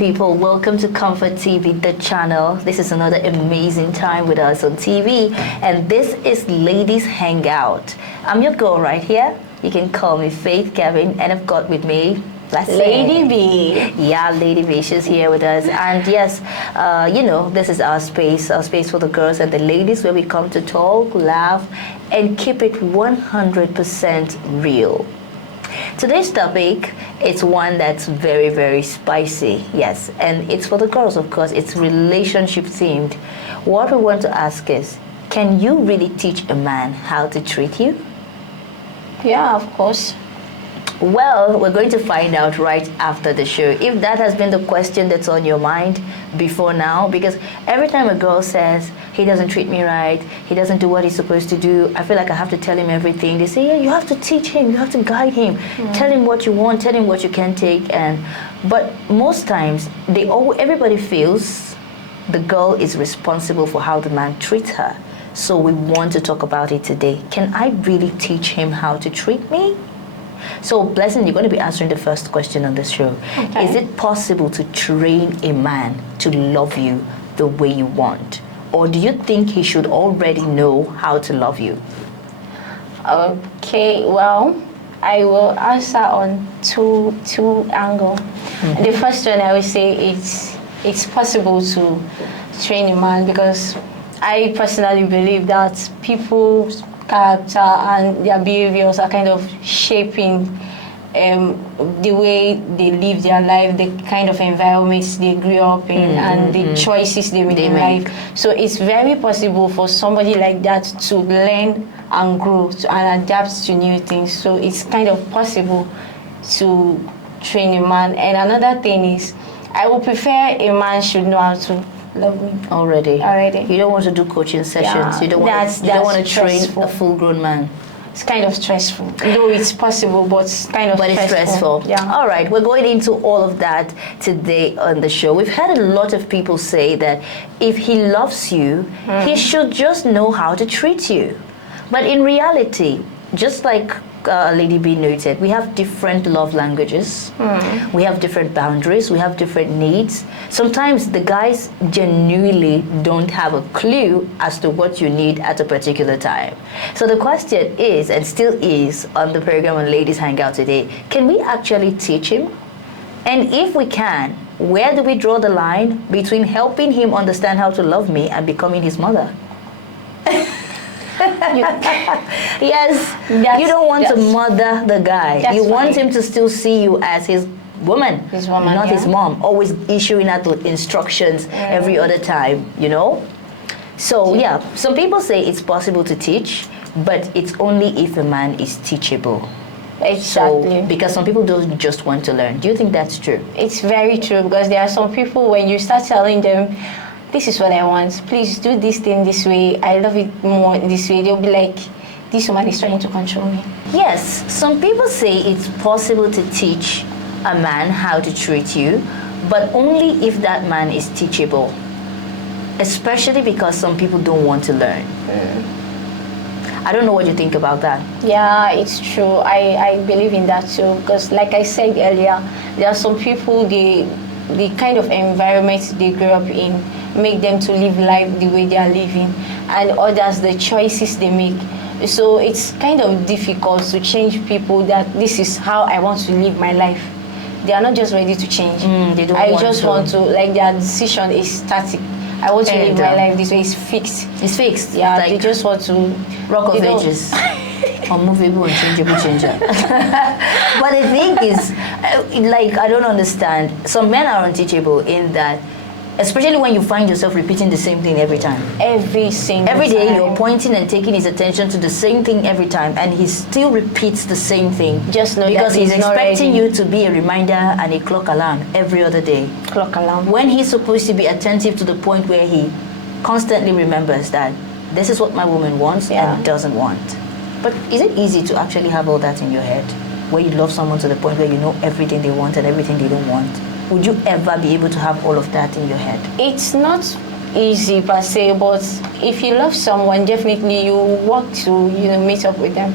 people. Welcome to ComfortTV.channel. This is another amazing time with us on TV, and this is Ladies Hangout. I'm your girl right here. You can call me Faith Kevin, and I've got with me Lady B. Yeah, Lady B, she's here with us. And yes, this is our space for the girls and the ladies, where we come to talk, laugh, and keep it 100% real. Today's topic, it's one that's very, very spicy, yes, and it's for the girls, of course. It's relationship themed. What we want to ask is, can you really teach a man how to treat you? Yeah, of course. Well, we're going to find out right after the show if that has been the question that's on your mind before now. Because every time a girl says, he doesn't treat me right, he doesn't do what he's supposed to do, I feel like I have to tell him everything. They say, yeah, you have to teach him, you have to guide him, tell him what you want, tell him what you can take. But most times, everybody feels the girl is responsible for how the man treats her. So we want to talk about it today. Can I really teach him how to treat me? So, Blessing, you're going to be answering the first question on this show. Okay. Is it possible to train a man to love you the way you want? Or do you think he should already know how to love you? Okay, well, I will answer on two angles. Mm-hmm. The first one, I would say it's possible to train a man, because I personally believe that people's character and their behaviors are kind of shaping the way they live their life, the kind of environments they grew up in, and the choices they make in life. So it's very possible for somebody like that to learn and grow and adapt to new things. So it's kind of possible to train a man. And another thing is, I would prefer a man should know how to love me already. You don't want to do coaching sessions. Yeah, you don't want to train a full-grown man. It's kind of stressful. Though it's possible, but it's kind of stressful. Yeah. All right, we're going into all of that today on the show. We've had a lot of people say that if he loves you, he should just know how to treat you. But in reality, just like Lady B noted, we have different love languages. We have different boundaries. We have different needs. Sometimes the guys genuinely don't have a clue as to what you need at a particular time. So the question is, and still is on the program on Ladies Hangout today, can we actually teach him? And if we can, where do we draw the line between helping him understand how to love me and becoming his mother? Yes, you don't want to mother the guy. You want him to still see you as his woman, not his mom, always issuing out the instructions every other time, So yeah, some people say it's possible to teach, but it's only if a man is teachable. Exactly. So, because some people don't just want to learn. Do you think that's true? It's very true, because there are some people, when you start telling them, this is what I want, please do this thing this way, I love it more this way, they'll be like, this woman is trying to control me. Yes, some people say it's possible to teach a man how to treat you, but only if that man is teachable. Especially because some people don't want to learn. I don't know what you think about that. Yeah, it's true. I believe in that too, because like I said earlier, there are some people, the kind of environment they grew up in make them to live life the way they are living, and others, the choices they make. So it's kind of difficult to change people that this is how I want to live my life. They are not just ready to change. They don't want to, like, their decision is static. I want to live my life this way. It's fixed. It's fixed. Yeah, like, they just want to rock of ages. Unmovable and changeable changer. But the thing is, I don't understand. Some men are unteachable in that, especially when you find yourself repeating the same thing every time. Every day you're pointing and taking his attention to the same thing every time, and he still repeats the same thing. Just know because that he's expecting you to be a reminder and a clock alarm every other day. Clock alarm. When he's supposed to be attentive to the point where he constantly remembers that this is what my woman wants and doesn't want. But is it easy to actually have all that in your head, where you love someone to the point where you know everything they want and everything they don't want? Would you ever be able to have all of that in your head? It's not easy per se, but if you love someone, definitely you want to, meet up with them.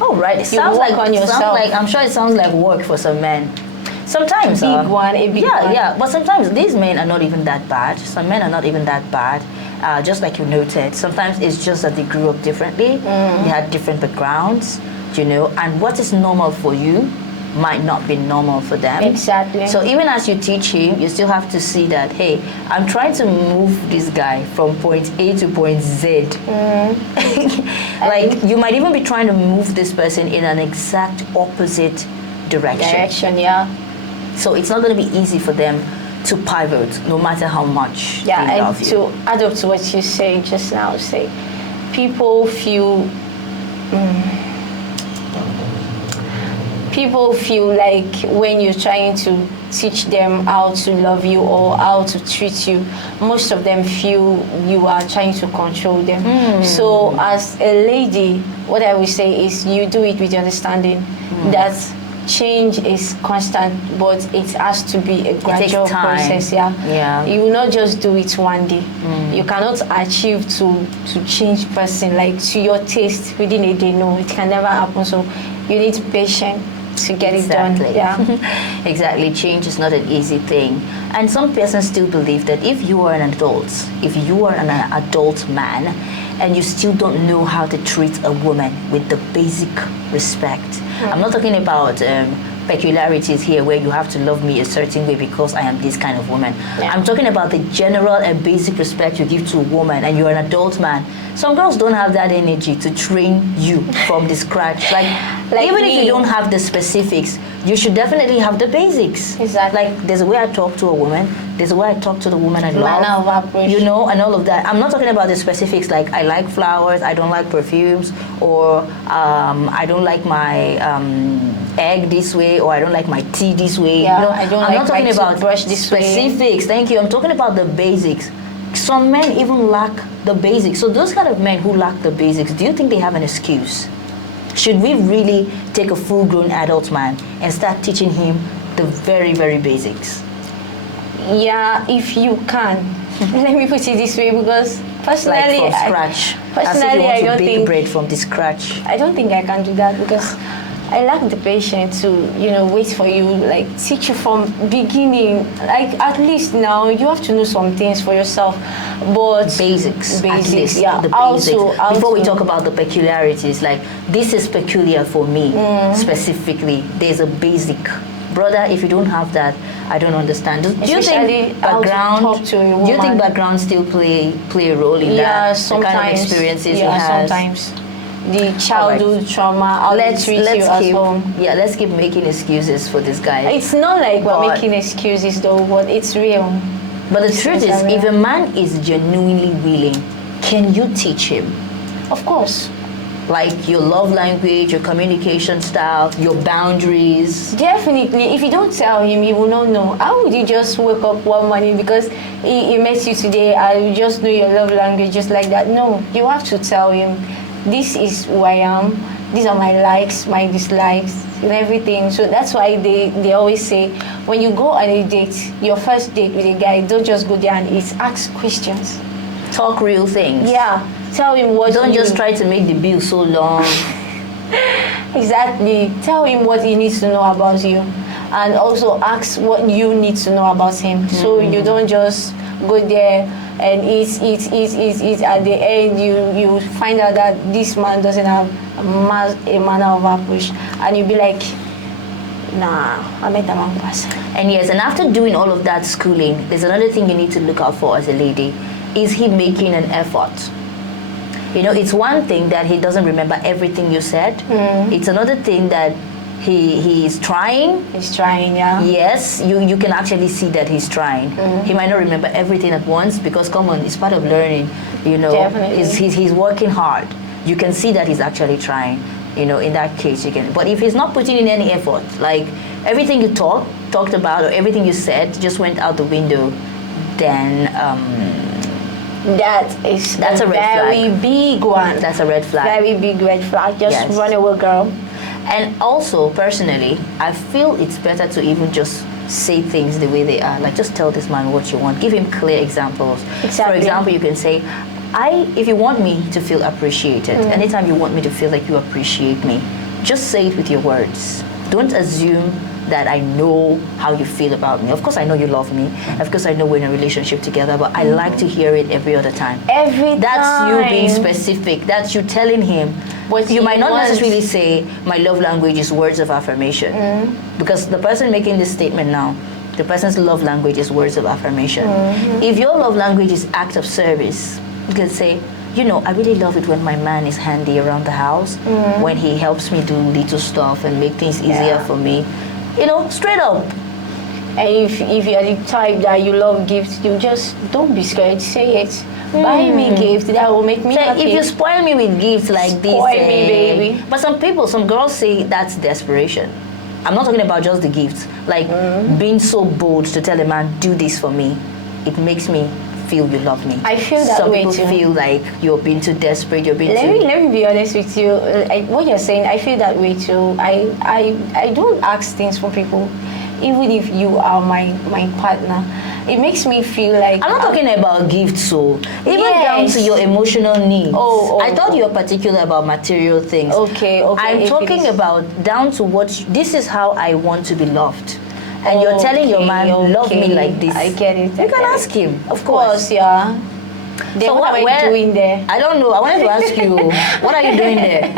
Oh, right. It sounds like I'm sure it sounds like work for some men. Sometimes big one, a big one. Yeah, but sometimes these men are not even that bad. Some men are not even that bad. Just like you noted, sometimes it's just that they grew up differently. They had different backgrounds, and what is normal for you might not be normal for them. Exactly. So even as you teach him, you still have to see that, hey, I'm trying to move this guy from point A to point Z. Like, you might even be trying to move this person in an exact opposite direction. Yeah. So it's not going to be easy for them to pivot, no matter how much they love and you. to add up to what you say just now, people feel like when you're trying to teach them how to love you or how to treat you, most of them feel you are trying to control them. So as a lady, what I would say is you do it with the understanding that change is constant, but it has to be a gradual process. You will not just do it one day. You cannot achieve to change person like to your taste within a day. No, it can never happen. So you need patience to get it done. Exactly. Change is not an easy thing, and some persons still believe that if you are an adult, if you are an adult man, and you still don't know how to treat a woman with the basic respect. I'm not talking about peculiarities here where you have to love me a certain way because I am this kind of woman. I'm talking about the general and basic respect you give to a woman, and you're an adult man. Some girls don't have that energy to train you from the scratch. Like even if you don't have the specifics, you should definitely have the basics. Exactly. Like there's a way I talk to a woman, there's a way I talk to the woman I love, and all of that. I'm not talking about the specifics like I like flowers, I don't like perfumes, or I don't like my egg this way, or I don't like my tea this way. I don't I'm like not talking about brush this specifics. Thank you. I'm talking about the basics. Some men even lack the basics. So those kind of men who lack the basics, do you think they have an excuse? Should we really take a full-grown adult man and start teaching him the very, very basics? Yeah, if you can. Let me put it this way, because personally, like from scratch. Personally, I don't think bread from the scratch. I don't think I can do that because I lack the patience to, wait for you, like teach you from beginning. Like at least now you have to know some things for yourself, but basics, at least, the basics. Before we talk about the peculiarities, like this is peculiar for me specifically. There's a basic. Brother, if you don't have that, I don't understand. Do you think background? Do you think background still play a role in that? Sometimes. The kind of experiences he has? Sometimes. The childhood trauma, how they treat you at home. Yeah, let's keep making excuses for this guy. It's not like we're making excuses though, but it's real. But the truth is, if a man is genuinely willing, can you teach him? Of course. Like your love language, your communication style, your boundaries. Definitely. If you don't tell him, he will not know. How would you just wake up one morning because he met you today and you just know your love language just like that? No, you have to tell him, this is who I am, these are my likes, my dislikes, and everything. So that's why they always say, when you go on a date, your first date with a guy, don't just go there and ask questions. Talk real things. Yeah. Tell him what. Don't just try to make the bill so long. Exactly. Tell him what he needs to know about you, and also ask what you need to know about him. So you don't just go there and eat. At the end, you find out that this man doesn't have a manner of approach, and you'll be like, nah, I met the wrong person. And yes, and after doing all of that schooling, there's another thing you need to look out for as a lady. Is he making an effort? It's one thing that he doesn't remember everything you said. It's another thing that he is trying. He's trying, yeah. Yes, you can actually see that he's trying. He might not remember everything at once because, come on, it's part of learning. Definitely. He's working hard. You can see that he's actually trying. In that case, you can. But if he's not putting in any effort, like everything you talked about or everything you said just went out the window, then that's a very big one. That's a red flag. Very big red flag. Just run away, girl. And also, personally, I feel it's better to even just say things the way they are. Like, just tell this man what you want. Give him clear examples. Exactly. For example, you can say, if you want me to feel appreciated, anytime you want me to feel like you appreciate me, just say it with your words. Don't assume that I know how you feel about me. Of course, I know you love me. Of course, I know we're in a relationship together, but I like to hear it every other time. That's you being specific. That's you telling him. But you might not necessarily say, my love language is words of affirmation. Because the person making this statement now, the person's love language is words of affirmation. If your love language is act of service, you can say, you know, I really love it when my man is handy around the house, when he helps me do little stuff and make things easier for me. You know, straight up. And if you're the type that you love gifts, you just don't be scared. Say it. Buy me a gift that will make me happy. If you spoil me with gifts like this, spoil me, baby. But some girls say that's desperation. I'm not talking about just the gifts. Like being so bold to tell a man, do this for me. It makes me feel you love me. I feel that way too. Some people feel like you're being too desperate. You're being Let me be honest with you. What you're saying, I feel that way too. I don't ask things for people, even if you are my partner. It makes me feel like I'm not talking about gifts, so even down to your emotional needs. I thought you were particular about material things. Okay. I'm talking about down to what this is how I want to be loved. And you're telling your man, love me like this. I get it. You can ask him. Of course, yeah. Then So what are you doing there? I don't know. I wanted to ask you, what are you doing there?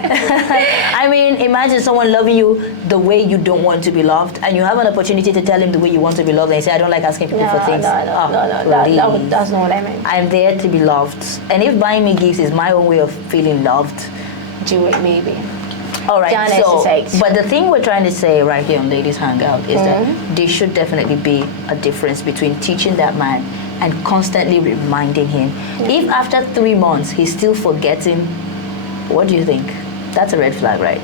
I mean, imagine someone loving you the way you don't want to be loved, and you have an opportunity to tell him the way you want to be loved, and you say, I don't like asking people for things. No, that's not what I meant. I'm there to be loved. And if buying me gifts is my own way of feeling loved, do it maybe. all right, but the thing we're trying to say right here on Ladies Hangout is that there should definitely be a difference between teaching that man and constantly reminding him. If after 3 months he's still forgetting, what do you think? That's a red flag, right?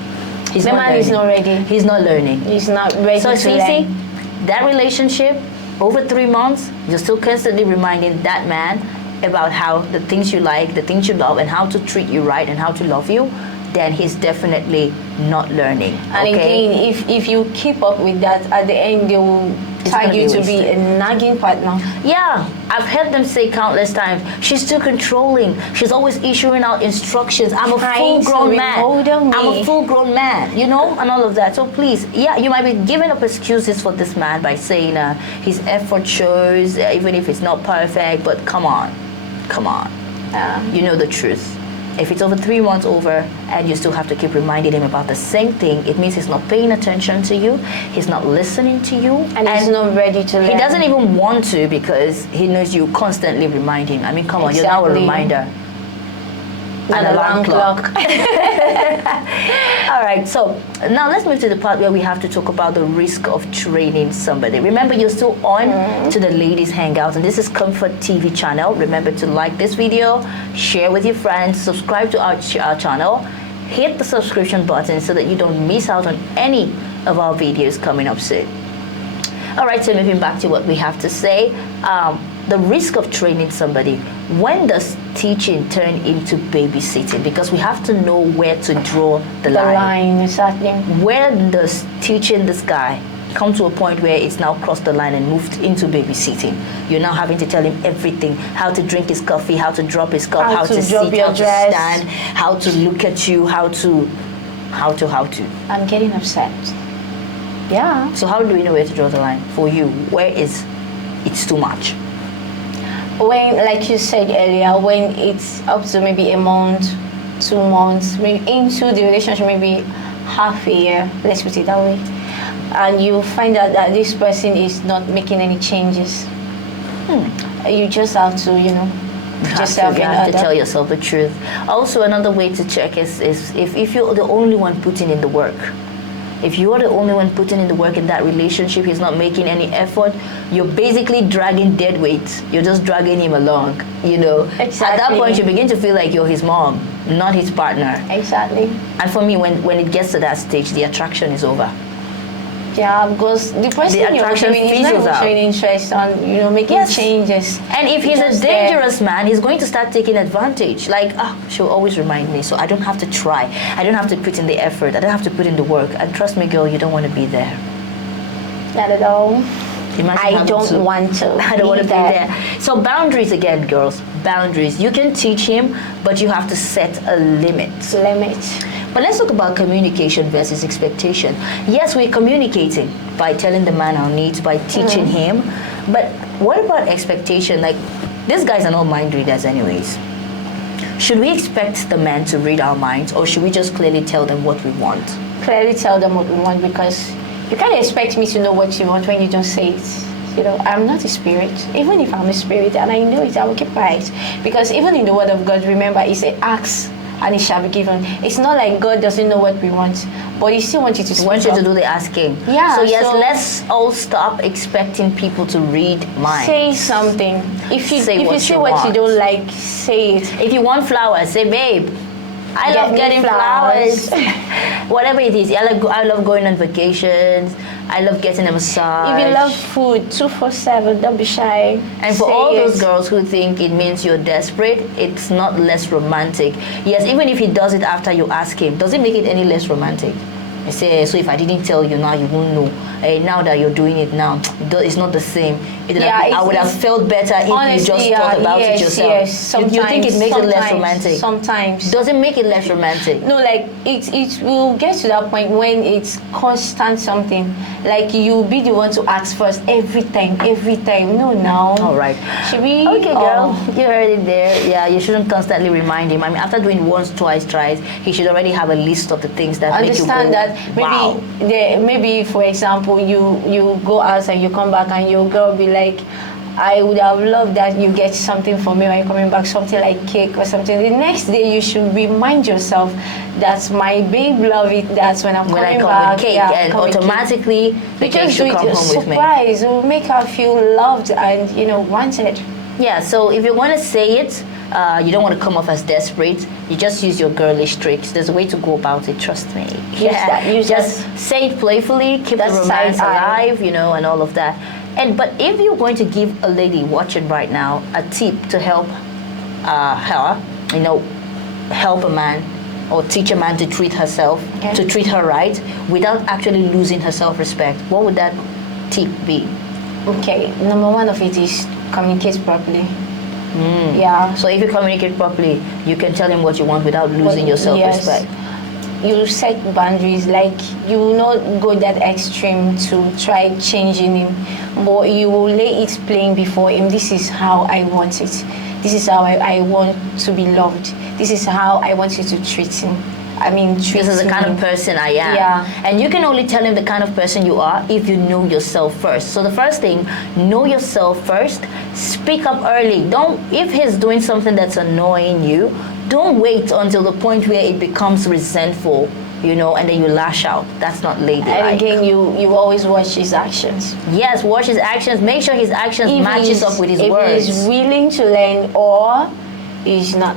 The man is not ready. He's not learning. He's not ready so to learn. That relationship, over 3 months, you're still constantly reminding that man about how the things you like, the things you love, and how to treat you right and how to love you, then he's definitely not learning. And again, if you keep up with that, at the end they will tag you to be a nagging partner. Yeah, I've heard them say countless times, she's too controlling. She's always issuing out instructions. I'm a full-grown man. I'm a full-grown man, you know, and all of that. So please, yeah, you might be giving up excuses for this man by saying his effort shows, even if it's not perfect, but come on. You know the truth. If it's over 3 months over and you still have to keep reminding him about the same thing, it means he's not paying attention to you, he's not listening to you, and he's not ready to learn. He doesn't even want to because he knows you constantly remind him. I mean, come on, you're now a reminder. An alarm clock. All right, so now let's move to the part where we have to talk about the risk of training somebody. Remember, you're still on to the Ladies Hangout, and this is Comfort TV channel. Remember to like this video, share with your friends, subscribe to our channel, hit the subscription button so that you don't miss out on any of our videos coming up soon. All right, so moving back to what we have to say, the risk of training somebody. When does teaching turn into babysitting? Because we have to know where to draw the line. Exactly. When does teaching this guy come to a point where it's now crossed the line and moved into babysitting? You're now having to tell him everything: how to drink his coffee, how to drop his cup, how to sit, how to stand, how to look at you, how to. I'm getting upset. Yeah. So how do we know where to draw the line for you? Where is it's too much? When, like you said earlier, when it's up to maybe a month, 2 months, maybe into the relationship, maybe half a year, let's put it that way, and you find out that this person is not making any changes, you just have to, you know, you have to tell yourself the truth. Also, another way to check is if you're the only one putting in the work. If you're the only one putting in the work in that relationship, he's not making any effort, you're basically dragging dead weight. You're just dragging him along, you know. Exactly. At that point, you begin to feel like you're his mom, not his partner. Exactly. And for me, when it gets to that stage, the attraction is over. Yeah, because the person you're with is not showing interest on, you know, making changes. And if he's a dangerous man, he's going to start taking advantage. Like, she'll always remind me, so I don't have to try. I don't have to put in the effort. I don't have to put in the work. And trust me, girl, you don't want to be there. Not at all. I don't want to be there. So boundaries again, girls. Boundaries. You can teach him, but you have to set a limit. But let's talk about communication versus expectation. Yes, we're communicating by telling the man our needs, by teaching him. But what about expectation? Like, these guys are not mind readers anyways. Should we expect the man to read our minds, or should we just clearly tell them what we want? Clearly tell them what we want, because you can't expect me to know what you want when you don't say it. I'm not a spirit. Even if I'm a spirit and I know it, I will keep quiet. Because even in the Word of God, remember, it says, ask and it shall be given. It's not like God doesn't know what we want, but He still wants you to speak. He wants you to do the asking. Yeah. So yes, let's all stop expecting people to read minds. Say something. If you say what you don't like, say it. If you want flowers, say, babe, I love getting flowers. Whatever it is. I love going on vacations. I love getting a massage. If you love food, 247, don't be shy. And for all those girls who think it means you're desperate, it's not less romantic. Yes, even if he does it after you ask him, does it make it any less romantic? I say, so if I didn't tell you now, you won't know. Now that you're doing it now, it's not the same. I would have felt better if honestly, you just thought about it yourself. Yes, you think it makes it less romantic? Sometimes. Does it make it less romantic? No, like it will get to that point when it's constant something. Like you be the one to ask first every time. No, now. All right. Should we? Okay, girl. You heard it there. Yeah, you shouldn't constantly remind him. I mean, after doing once, twice, thrice, he should already have a list of the things that make you go, understand that wow. Maybe for example, you go out and you come back and your girl be like, I would have loved that you get something for me when you're coming back, something like cake or something. The next day you should remind yourself that my babe love it. That's when I'm coming back. With cake, and automatically the cake should come home with me. Surprise! It will make her feel loved and wanted. Yeah. So if you want to say it, you don't want to come off as desperate. You just use your girlish tricks. There's a way to go about it. Trust me. Just say it playfully. Keep the romance alive. And all of that. But if you're going to give a lady watching right now a tip to help her, help a man or teach a man to treat herself, to treat her right, without actually losing her self-respect, what would that tip be? Okay, number one of it is communicate properly. Yeah. So if you communicate properly, you can tell him what you want without losing your self-respect. Yes. You set boundaries, like you will not go that extreme to try changing him, but you will lay it plain before him. This is how I want it. This is how I want to be loved. This is how I want you to treat him. This is the kind of person I am. Yeah. And you can only tell him the kind of person you are if you know yourself first. So the first thing, know yourself first. Speak up early. If he's doing something that's annoying you, don't wait until the point where it becomes resentful, and then you lash out. That's not ladylike. And again, you always watch his actions. Yes, watch his actions. Make sure his actions matches up with his words. If he's willing to learn or he's not.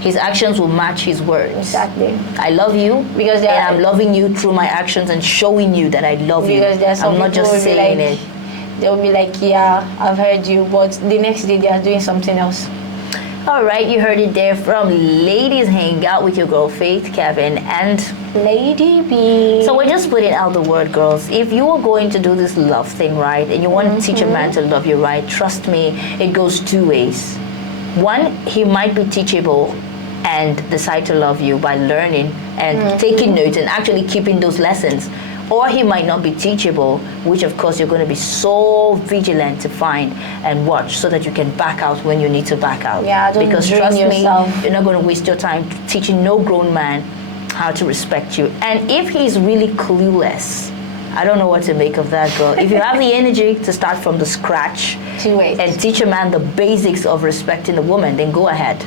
His actions will match his words. Exactly. I love you and I'm loving you through my actions and showing you that I love you. I'm not just saying it. They'll be like, yeah, I've heard you, but the next day they are doing something else. All right, you heard it there from Ladies Hangout with your girl Faith, Kevin, and Lady B. So we're just putting out the word, girls. If you are going to do this love thing right and you want to teach a man to love you right, trust me, it goes two ways. One, he might be teachable and decide to love you by learning and taking notes and actually keeping those lessons. Or he might not be teachable, which of course you're going to be so vigilant to find and watch so that you can back out when you need to back out. Yeah, don't because drain trust yourself. me, you're not going to waste your time teaching no grown man how to respect you. And if he's really clueless, I don't know what to make of that, girl. If you have the energy to start from the scratch and teach a man the basics of respecting a woman, then go ahead.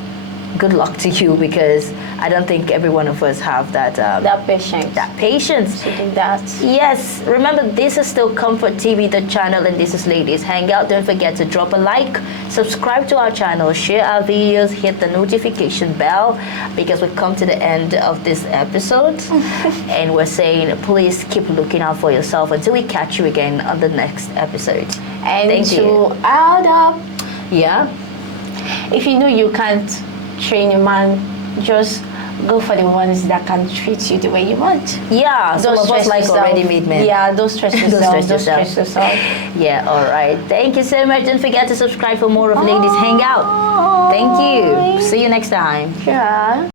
Good luck to you, because I don't think every one of us have that patience. That patience to do that. Yes. Remember, this is still ComfortTV.channel, and this is Ladies Hangout. Don't forget to drop a like, subscribe to our channel, share our videos, hit the notification bell, because we've come to the end of this episode, and we're saying please keep looking out for yourself until we catch you again on the next episode. And thank you. Add up. Yeah. If you know you can't train a man, just go for the ones that can treat you the way you want. Yeah, some of us like already made men. Yeah, don't stress yourself. Don't stress yourself. Yeah, all right. Thank you so much. Don't forget to subscribe for more of Ladies Hangout. Thank you. See you next time. Yeah.